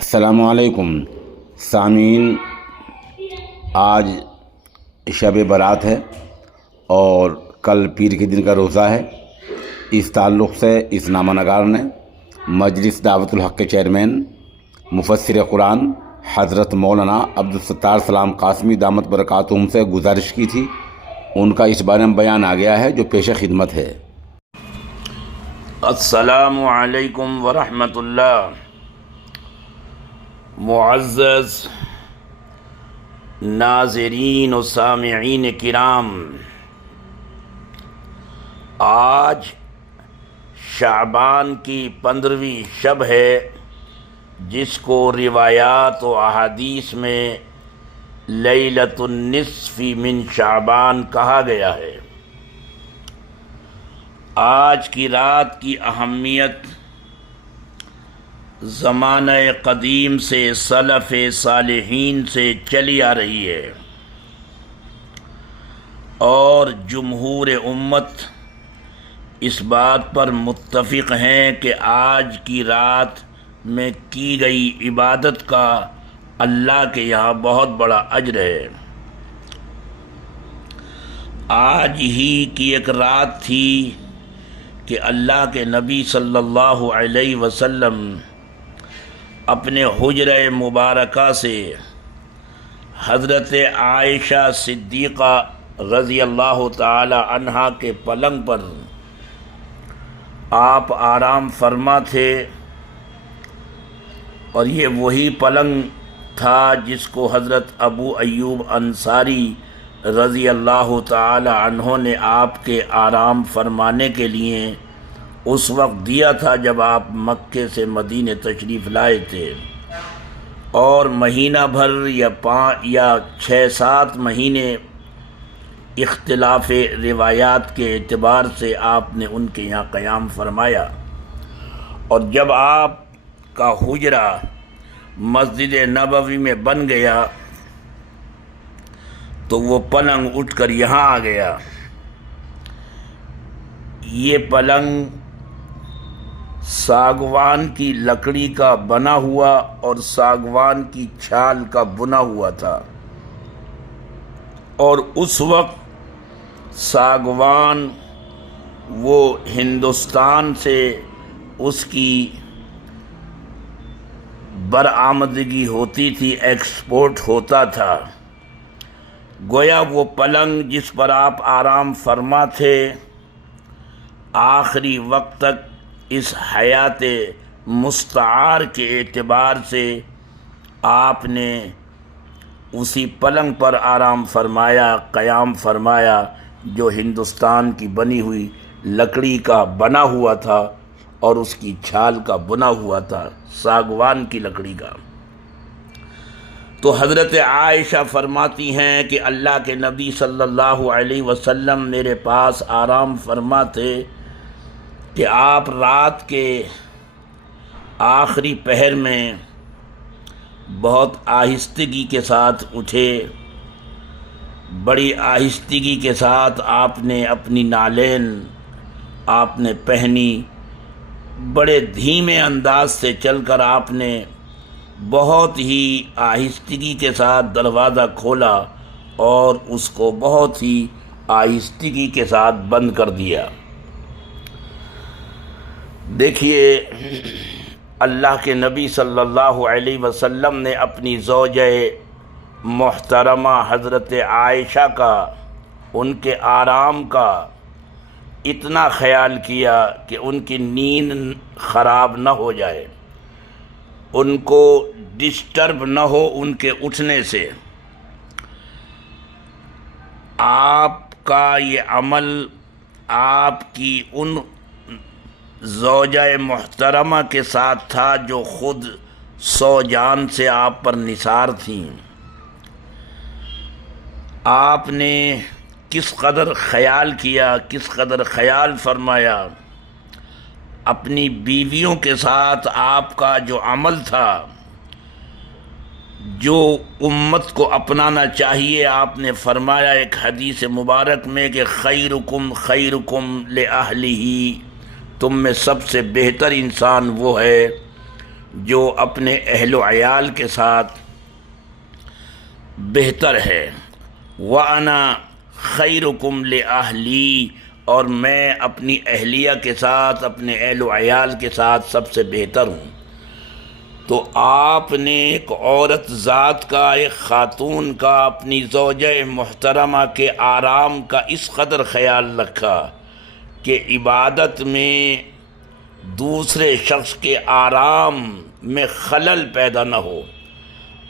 السلام علیکم سامعین، آج شب برات ہے اور کل پیر کے دن کا روزہ ہے۔ اس تعلق سے اس نامہ نگار نے مجلس دعوت الحق کے چیئرمین مفسر قرآن حضرت مولانا عبدالستار سلام قاسمی دامت برکاتہم سے گزارش کی تھی۔ ان کا اس بارے میں بیان آ گیا ہے جو پیش خدمت ہے۔ السلام علیکم ورحمۃ اللہ۔ معزز ناظرین و سامعین کرام، آج شعبان کی 15ویں شب ہے، جس کو روایات و احادیث میں لیلۃ النصف من شعبان کہا گیا ہے۔ آج کی رات کی اہمیت زمانہ قدیم سے سلف صالحین سے چلی آ رہی ہے، اور جمہور امت اس بات پر متفق ہیں کہ آج کی رات میں کی گئی عبادت کا اللہ کے یہاں بہت بڑا اجر ہے۔ آج ہی کی ایک رات تھی کہ اللہ کے نبی صلی اللہ علیہ وسلم اپنے حجرہ مبارکہ سے حضرت عائشہ صدیقہ رضی اللہ تعالی عنہا کے پلنگ پر آپ آرام فرما تھے، اور یہ وہی پلنگ تھا جس کو حضرت ابو ایوب انصاری رضی اللہ تعالی عنہ نے آپ کے آرام فرمانے کے لیے اس وقت دیا تھا جب آپ مکے سے مدینے تشریف لائے تھے، اور مہینہ بھر یا 6-7 مہینے اختلاف روایات کے اعتبار سے آپ نے ان کے یہاں قیام فرمایا۔ اور جب آپ کا حجرہ مسجد نبوی میں بن گیا تو وہ پلنگ اٹھ کر یہاں آ گیا۔ یہ پلنگ ساگوان کی لکڑی کا بنا ہوا اور ساگوان کی چھال کا بنا ہوا تھا، اور اس وقت ساگوان وہ ہندوستان سے اس کی برآمدگی ہوتی تھی، ایکسپورٹ ہوتا تھا۔ گویا وہ پلنگ جس پر آپ آرام فرما تھے، آخری وقت تک اس حیات مستعار کے اعتبار سے آپ نے اسی پلنگ پر آرام فرمایا، قیام فرمایا، جو ہندوستان کی بنی ہوئی لکڑی کا بنا ہوا تھا اور اس کی چھال کا بنا ہوا تھا، ساگوان کی لکڑی کا۔ تو حضرت عائشہ فرماتی ہیں کہ اللہ کے نبی صلی اللہ علیہ وسلم میرے پاس آرام فرما تھے کہ آپ رات کے آخری پہر میں بہت آہستگی کے ساتھ اٹھے، بڑی آہستگی کے ساتھ آپ نے اپنی نالین آپ نے پہنی، بڑے دھیمے انداز سے چل کر آپ نے بہت ہی آہستگی کے ساتھ دروازہ کھولا اور اس کو بہت ہی آہستگی کے ساتھ بند کر دیا۔ دیکھیے، اللہ کے نبی صلی اللہ علیہ وسلم نے اپنی زوجہ محترمہ حضرت عائشہ کا، ان کے آرام کا اتنا خیال کیا کہ ان کی نیند خراب نہ ہو جائے، ان کو ڈسٹرب نہ ہو ان کے اٹھنے سے۔ آپ کا یہ عمل آپ کی ان زوجہ محترمہ کے ساتھ تھا جو خود 100 جان سے آپ پر نثار تھیں۔ آپ نے کس قدر خیال کیا، کس قدر خیال فرمایا۔ اپنی بیویوں کے ساتھ آپ کا جو عمل تھا، جو امت کو اپنانا چاہیے، آپ نے فرمایا ایک حدیث مبارک میں کہ خیرکم خیرکم لأہلہ، تم میں سب سے بہتر انسان وہ ہے جو اپنے اہل و عیال کے ساتھ بہتر ہے۔ وَأَنَا خَيْرُكُمْ لِأَهْلِي، اور میں اپنی اہلیہ کے ساتھ، اپنے اہل و عیال کے ساتھ سب سے بہتر ہوں۔ تو آپ نے ایک عورت ذات کا، ایک خاتون کا، اپنی زوجہ محترمہ کے آرام کا اس قدر خیال رکھا کہ عبادت میں دوسرے شخص کے آرام میں خلل پیدا نہ ہو۔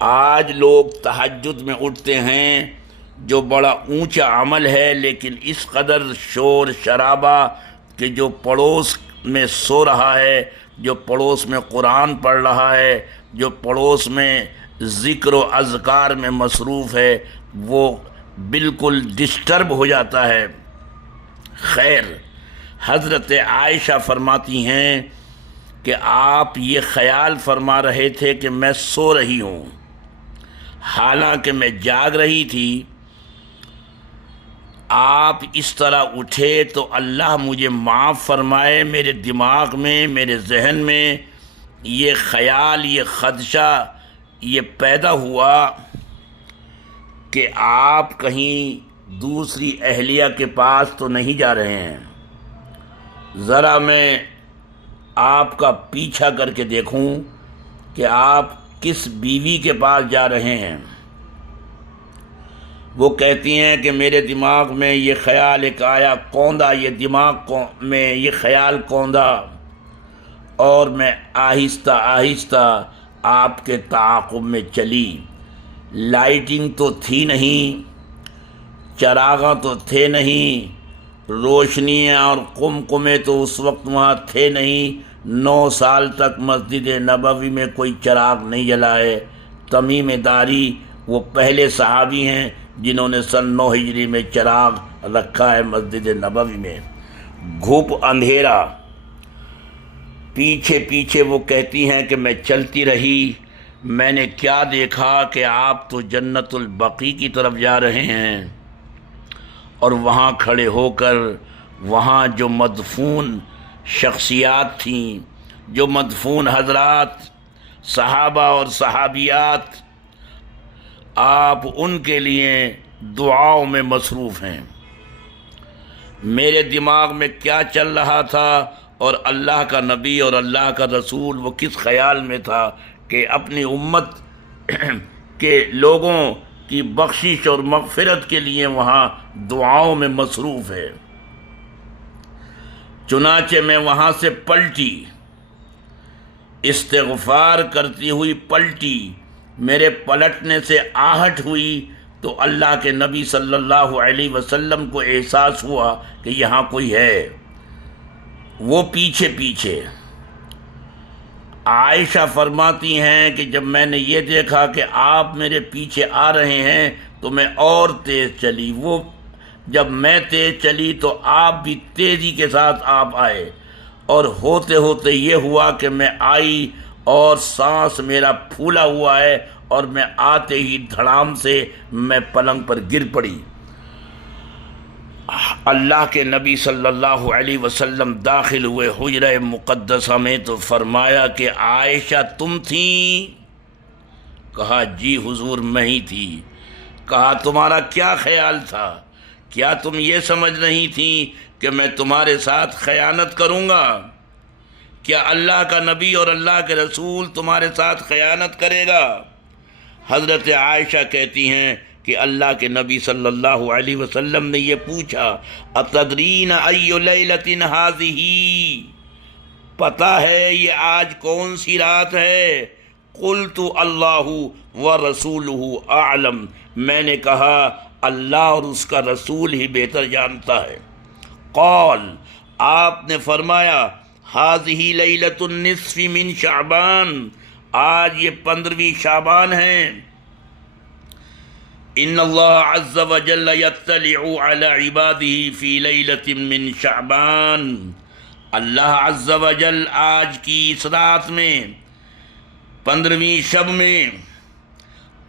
آج لوگ تہجد میں اٹھتے ہیں، جو بڑا اونچا عمل ہے، لیکن اس قدر شور شرابہ کہ جو پڑوس میں سو رہا ہے، جو پڑوس میں قرآن پڑھ رہا ہے، جو پڑوس میں ذکر و اذکار میں مصروف ہے، وہ بالکل ڈسٹرب ہو جاتا ہے۔ خیر، حضرت عائشہ فرماتی ہیں کہ آپ یہ خیال فرما رہے تھے کہ میں سو رہی ہوں، حالانکہ میں جاگ رہی تھی۔ آپ اس طرح اٹھے تو اللہ مجھے معاف فرمائے، میرے دماغ میں، میرے ذہن میں یہ خیال، یہ خدشہ یہ پیدا ہوا کہ آپ کہیں دوسری اہلیہ کے پاس تو نہیں جا رہے ہیں، ذرا میں آپ کا پیچھا کر کے دیکھوں کہ آپ کس بیوی کے پاس جا رہے ہیں۔ وہ کہتی ہیں کہ میرے دماغ میں یہ خیال ایک آیا، کوندا یہ دماغ میں یہ خیال کوندا، اور میں آہستہ آہستہ آپ کے تعاقب میں چلی۔ لائٹنگ تو تھی نہیں، چراغاں تو تھے نہیں، روشنیاں اور قمقمے تو اس وقت وہاں تھے نہیں۔ 9 سال تک مسجد نبوی میں کوئی چراغ نہیں جلائے۔ تمیم داری وہ پہلے صحابی ہیں جنہوں نے سن 9 ہجری میں چراغ رکھا ہے مسجد نبوی میں۔ گھپ اندھیرا، پیچھے پیچھے وہ کہتی ہیں کہ میں چلتی رہی۔ میں نے کیا دیکھا کہ آپ تو جنت البقیع کی طرف جا رہے ہیں، اور وہاں کھڑے ہو کر وہاں جو مدفون شخصیات تھیں، جو مدفون حضرات، صحابہ اور صحابیات، آپ ان کے لیے دعاؤں میں مصروف ہیں۔ میرے دماغ میں کیا چل رہا تھا، اور اللہ کا نبی اور اللہ کا رسول وہ کس خیال میں تھا کہ اپنی امت کے لوگوں کی بخشش اور مغفرت کے لیے وہاں دعاؤں میں مصروف ہے۔ چنانچہ میں وہاں سے پلٹی، استغفار کرتی ہوئی پلٹی۔ میرے پلٹنے سے آہٹ ہوئی تو اللہ کے نبی صلی اللہ علیہ وسلم کو احساس ہوا کہ یہاں کوئی ہے۔ وہ پیچھے پیچھے۔ عائشہ فرماتی ہیں کہ جب میں نے یہ دیکھا کہ آپ میرے پیچھے آ رہے ہیں تو میں اور تیز چلی۔ وہ جب میں تیز چلی تو آپ بھی تیزی کے ساتھ آپ آئے، اور ہوتے ہوتے یہ ہوا کہ میں آئی اور سانس میرا پھولا ہوا ہے، اور میں آتے ہی دھڑام سے میں پلنگ پر گر پڑی۔ اللہ کے نبی صلی اللہ علیہ وسلم داخل ہوئے حجرہ مقدسہ میں تو فرمایا کہ عائشہ تم تھیں؟ کہا جی حضور میں ہی تھی۔ کہا تمہارا کیا خیال تھا؟ کیا تم یہ سمجھ رہی تھیں کہ میں تمہارے ساتھ خیانت کروں گا؟ کیا اللہ کا نبی اور اللہ کے رسول تمہارے ساتھ خیانت کرے گا؟ حضرت عائشہ کہتی ہیں کہ اللہ کے نبی صلی اللہ علیہ وسلم نے یہ پوچھا اتدرین ای لیلۃ ھذہ، پتہ ہے یہ آج کون سی رات ہے؟ قلت اللہ ورسولہ اعلم، میں نے کہا اللہ اور اس کا رسول ہی بہتر جانتا ہے۔ قال، آپ نے فرمایا ھذہ لیلۃ النصف من شعبان، آج یہ 15ویں شعبان ہے۔ ان اللہ عز وجل یطلع علی عبادہ فی لیلۃ من شعبان، اللہ عز وجل آج کی اس رات میں 15ویں شب میں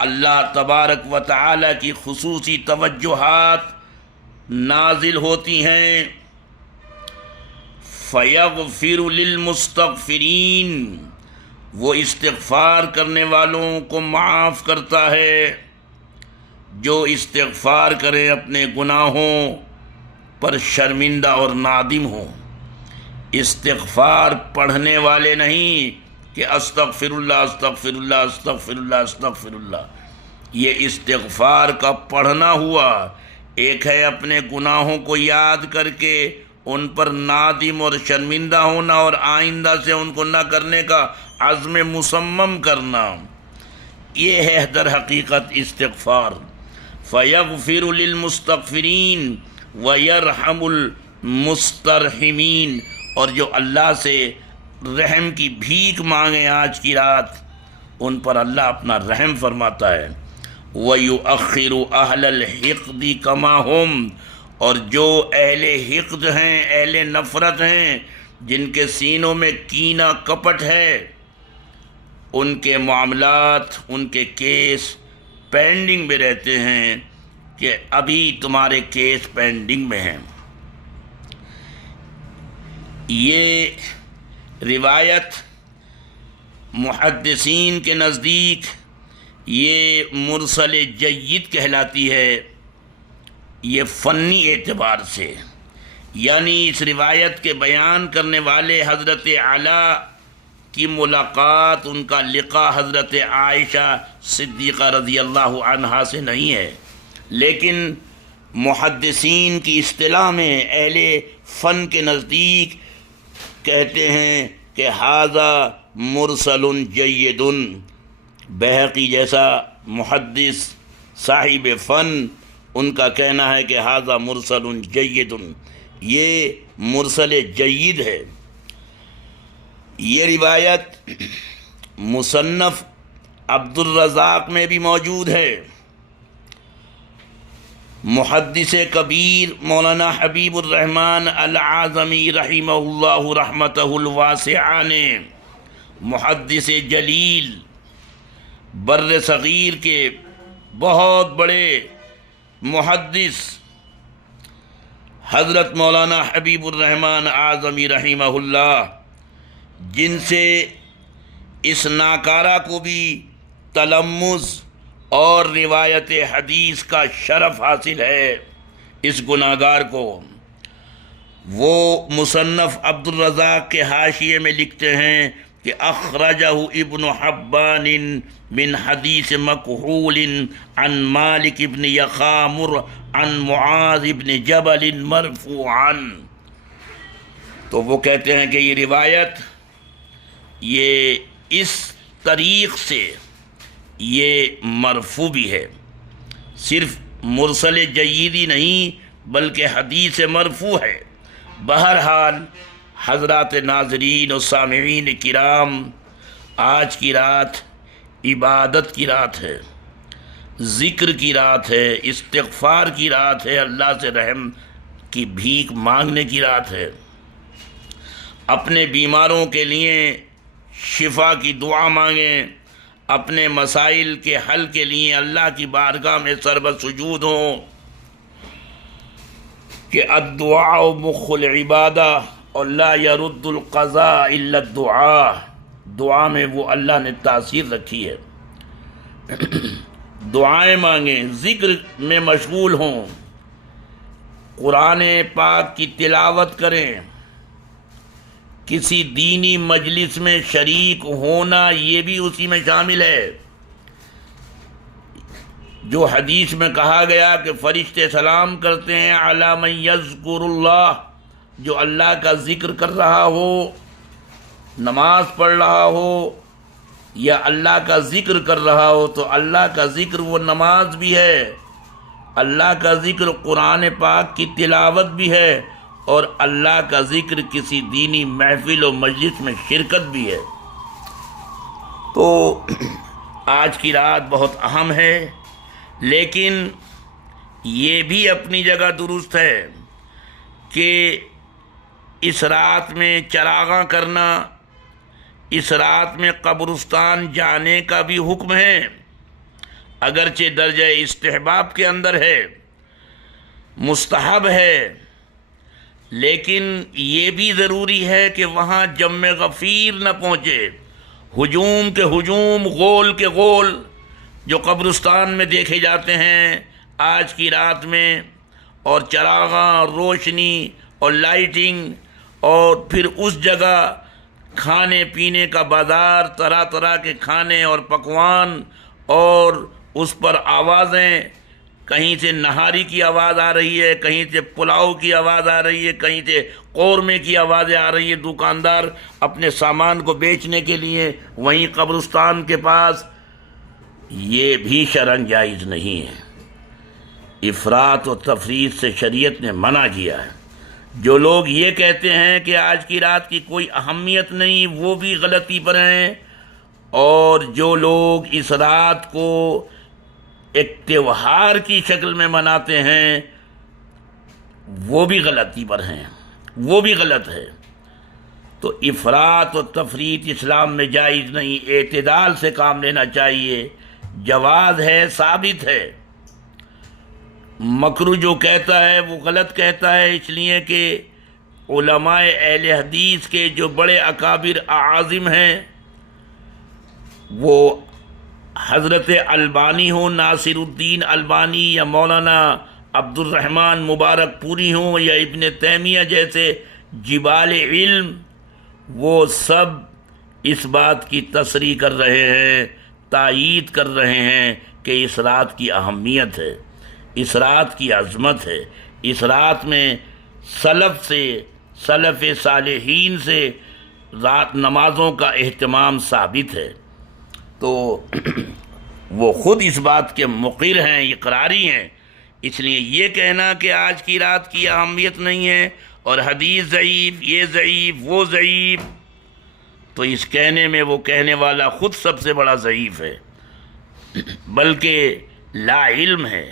اللہ تبارک و تعالی کی خصوصی توجہات نازل ہوتی ہیں۔ فیغفر للمستغفرین، وہ استغفار کرنے والوں کو معاف کرتا ہے جو استغفار کریں اپنے گناہوں پر شرمندہ اور نادم ہوں۔ استغفار پڑھنے والے نہیں کہ استغفر اللہ استغفر اللہ استغفر اللہ استغفر اللہ، یہ استغفار کا پڑھنا ہوا۔ ایک ہے اپنے گناہوں کو یاد کر کے ان پر نادم اور شرمندہ ہونا اور آئندہ سے ان کو نہ کرنے کا عزم مصمم کرنا، یہ ہے در حقیقت استغفار۔ فَيَغْفِرُ لِلْمُسْتَغْفِرِينَ وَيَرْحَمُ الْمُسْتَرْحِمِينَ، اور جو اللہ سے رحم کی بھیک مانگے آج کی رات، ان پر اللہ اپنا رحم فرماتا ہے۔ وَيُؤَخِّرُ أَهْلَ الْحِقْدِ كَمَا هُمْ، اور جو اہل حقد ہیں، اہل نفرت ہیں، جن کے سینوں میں کینہ کپٹ ہے، ان کے معاملات، ان کے کیس پینڈنگ میں رہتے ہیں کہ ابھی تمہارے کیس پینڈنگ میں ہیں۔ یہ روایت محدثین کے نزدیک یہ مرسل جید کہلاتی ہے، یہ فنی اعتبار سے، یعنی اس روایت کے بیان کرنے والے حضرت اعلیٰ کی ملاقات، ان کا لقاء حضرت عائشہ صدیقہ رضی اللہ عنہا سے نہیں ہے، لیکن محدثین کی اصطلاح میں اہل فن کے نزدیک کہتے ہیں کہ ھذا مرسل جید۔ بیہقی جیسا محدث صاحب فن، ان کا کہنا ہے کہ ھذا مرسل جید، یہ مرسل جید ہے۔ یہ روایت مصنف عبد الرزاق میں بھی موجود ہے۔ محدث کبیر مولانا حبیب الرحمن العظمی رحمہ اللہ رحمتہ الواسعہ نے، محدث جلیل بر صغیر کے بہت بڑے محدث حضرت مولانا حبیب الرحمن اعظمی رحمہ اللہ، جن سے اس ناکارہ کو بھی تلمذ اور روایت حدیث کا شرف حاصل ہے، اس گناہگار کو، وہ مصنف عبد الرزاق کے حاشیے میں لکھتے ہیں کہ اخرجہ ابن حبان من حدیث مکحول عن مالک ابن یخامر عن معاذ ابن جبل مرفوعا۔ تو وہ کہتے ہیں کہ یہ روایت یہ اس طریق سے یہ مرفوع بھی ہے، صرف مرسل جیدی نہیں بلکہ حدیث مرفوع ہے۔ بہرحال حضرات ناظرین و سامعین کرام، آج کی رات عبادت کی رات ہے، ذکر کی رات ہے، استغفار کی رات ہے، اللہ سے رحم کی بھیک مانگنے کی رات ہے، اپنے بیماروں کے لیے شفا کی دعا مانگیں، اپنے مسائل کے حل کے لیے اللہ کی بارگاہ میں سربسجود ہوں کہ الدعاء مخ العبادہ اور لا يرد القضاء الا الدعاء، دعا میں وہ اللہ نے تاثیر رکھی ہے۔ دعائیں مانگیں، ذکر میں مشغول ہوں، قرآن پاک کی تلاوت کریں، کسی دینی مجلس میں شریک ہونا یہ بھی اسی میں شامل ہے۔ جو حدیث میں کہا گیا کہ فرشتے سلام کرتے ہیں علی من یذکر اللہ، جو اللہ کا ذکر کر رہا ہو، نماز پڑھ رہا ہو یا اللہ کا ذکر کر رہا ہو، تو اللہ کا ذکر وہ نماز بھی ہے، اللہ کا ذکر قرآن پاک کی تلاوت بھی ہے، اور اللہ کا ذکر کسی دینی محفل و مجلس میں شرکت بھی ہے۔ تو آج کی رات بہت اہم ہے، لیکن یہ بھی اپنی جگہ درست ہے کہ اس رات میں چراغاں کرنا، اس رات میں قبرستان جانے کا بھی حکم ہے، اگرچہ درجہ استحباب کے اندر ہے، مستحب ہے، لیکن یہ بھی ضروری ہے کہ وہاں جم غفیر نہ پہنچے، ہجوم کے ہجوم، غول کے غول جو قبرستان میں دیکھے جاتے ہیں آج کی رات میں، اور چراغاں، روشنی اور لائٹنگ، اور پھر اس جگہ کھانے پینے کا بازار، طرح طرح کے کھانے اور پکوان، اور اس پر آوازیں، کہیں سے نہاری کی آواز آ رہی ہے، کہیں سے پلاؤ کی آواز آ رہی ہے، کہیں سے قورمے کی آوازیں آ رہی ہیں، دکاندار اپنے سامان کو بیچنے کے لیے وہیں قبرستان کے پاس. یہ بھی شرعاً جائز نہیں ہے. افراط و تفریط سے شریعت نے منع کیا ہے. جو لوگ یہ کہتے ہیں کہ آج کی رات کی کوئی اہمیت نہیں، وہ بھی غلطی پر ہیں، اور جو لوگ اس رات کو ایک تہوار کی شکل میں مناتے ہیں وہ بھی غلطی پر ہیں، وہ بھی غلط ہے. تو افراط و تفریط اسلام میں جائز نہیں، اعتدال سے کام لینا چاہیے. جواز ہے، ثابت ہے. مکروہ جو کہتا ہے وہ غلط کہتا ہے، اس لیے کہ علماء اہل حدیث کے جو بڑے اکابر اعاظم ہیں، وہ حضرت البانی ہوں، ناصر الدین البانی، یا مولانا عبد الرحمن مبارک پوری ہوں، یا ابن تیمیہ جیسے جبال علم، وہ سب اس بات کی تصریح کر رہے ہیں، تائید کر رہے ہیں کہ اس رات کی اہمیت ہے، اس رات کی عظمت ہے. اس رات میں سلف صالحین سے رات نمازوں کا اہتمام ثابت ہے. تو وہ خود اس بات کے مقر ہیں، اقراری ہیں. اس لیے یہ کہنا کہ آج کی رات کی اہمیت نہیں ہے اور حدیث ضعیف، یہ ضعیف، وہ ضعیف، تو اس کہنے میں وہ کہنے والا خود سب سے بڑا ضعیف ہے، بلکہ لا علم ہے،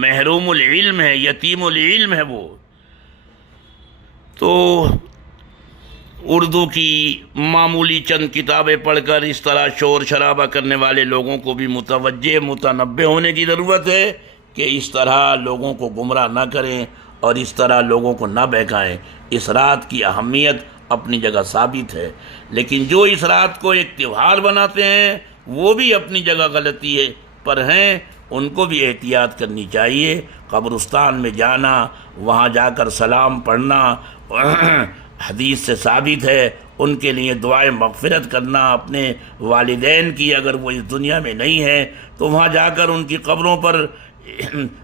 محروم العلم ہے، یتیم العلم ہے وہ. تو اردو کی معمولی چند کتابیں پڑھ کر اس طرح شور شرابہ کرنے والے لوگوں کو بھی متوجہ، متنبہ ہونے کی ضرورت ہے کہ اس طرح لوگوں کو گمراہ نہ کریں اور اس طرح لوگوں کو نہ بہکائیں. اس رات کی اہمیت اپنی جگہ ثابت ہے، لیکن جو اس رات کو ایک تہوار بناتے ہیں وہ بھی اپنی جگہ غلطی ہے پر ہیں، ان کو بھی احتیاط کرنی چاہیے. قبرستان میں جانا، وہاں جا کر سلام پڑھنا حدیث سے ثابت ہے. ان کے لیے دعائیں مغفرت کرنا، اپنے والدین کی اگر وہ اس دنیا میں نہیں ہیں تو وہاں جا کر ان کی قبروں پر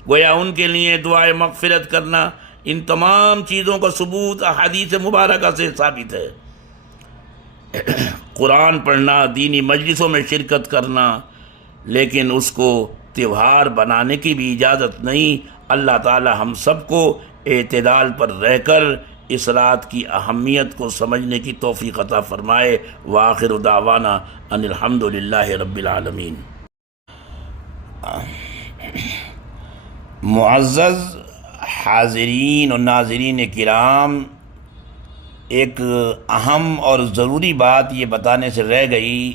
گویا ان کے لیے دعائیں مغفرت کرنا، ان تمام چیزوں کا ثبوت احادیث مبارکہ سے ثابت ہے. قرآن پڑھنا، دینی مجلسوں میں شرکت کرنا، لیکن اس کو تہوار بنانے کی بھی اجازت نہیں. اللہ تعالی ہم سب کو اعتدال پر رہ کر اس رات کی اہمیت کو سمجھنے کی توفیق عطا فرمائے. وآخر دعوانا ان الحمد للہ رب العالمین. معزز حاضرین اور ناظرین کرام، ایک اہم اور ضروری بات یہ بتانے سے رہ گئی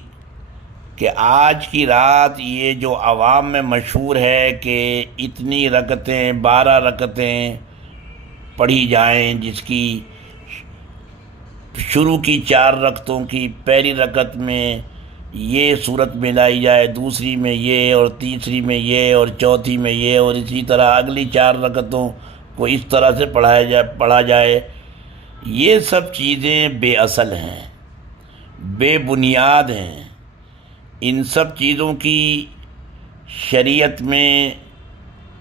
کہ آج کی رات یہ جو عوام میں مشہور ہے کہ اتنی رکعتیں، 12 رکعتیں پڑھی جائیں، جس کی شروع کی 4 رکعتوں کی پہلی رکعت میں یہ صورت ملائی جائے، دوسری میں یہ، اور تیسری میں یہ، اور چوتھی میں یہ، اور اسی طرح اگلی 4 رکعتوں کو اس طرح سے پڑھا جائے. یہ سب چیزیں بے اصل ہیں، بے بنیاد ہیں. ان سب چیزوں کی شریعت میں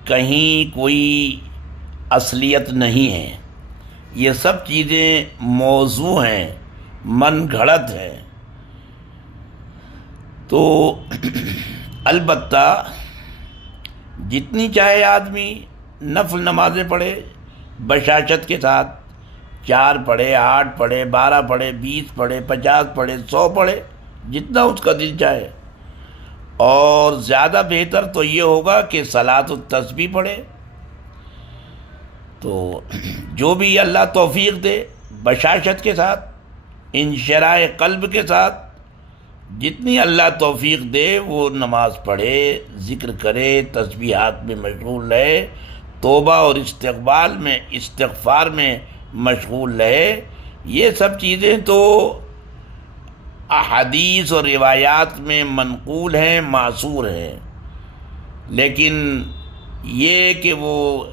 کہیں کوئی اصلیت نہیں ہے. یہ سب چیزیں موضوع ہیں، من گھڑت ہیں. تو البتہ جتنی چاہے آدمی نفل نمازیں پڑھے بشاشت کے ساتھ، 4 پڑھے، 8 پڑھے، 12 پڑھے، 20 پڑھے، 50 پڑھے، 100 پڑھے، جتنا اس کا دل چاہے. اور زیادہ بہتر تو یہ ہوگا کہ صلاۃ التسبیح پڑھے. تو جو بھی اللہ توفیق دے، بشاشت کے ساتھ، انشراح قلب کے ساتھ، جتنی اللہ توفیق دے وہ نماز پڑھے، ذکر کرے، تسبیحات میں مشغول رہے، توبہ اور استغفار میں مشغول رہے. یہ سب چیزیں تو احادیث اور روایات میں منقول ہیں، معصور ہیں، لیکن یہ کہ وہ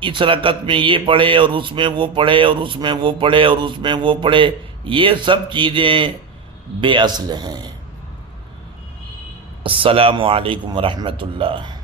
اس رکعت میں یہ پڑھے اور اس میں وہ پڑھے اور اس میں وہ پڑھے اور اس میں وہ پڑھے، یہ سب چیزیں بے اصل ہیں۔ السلام علیکم ورحمۃ اللہ۔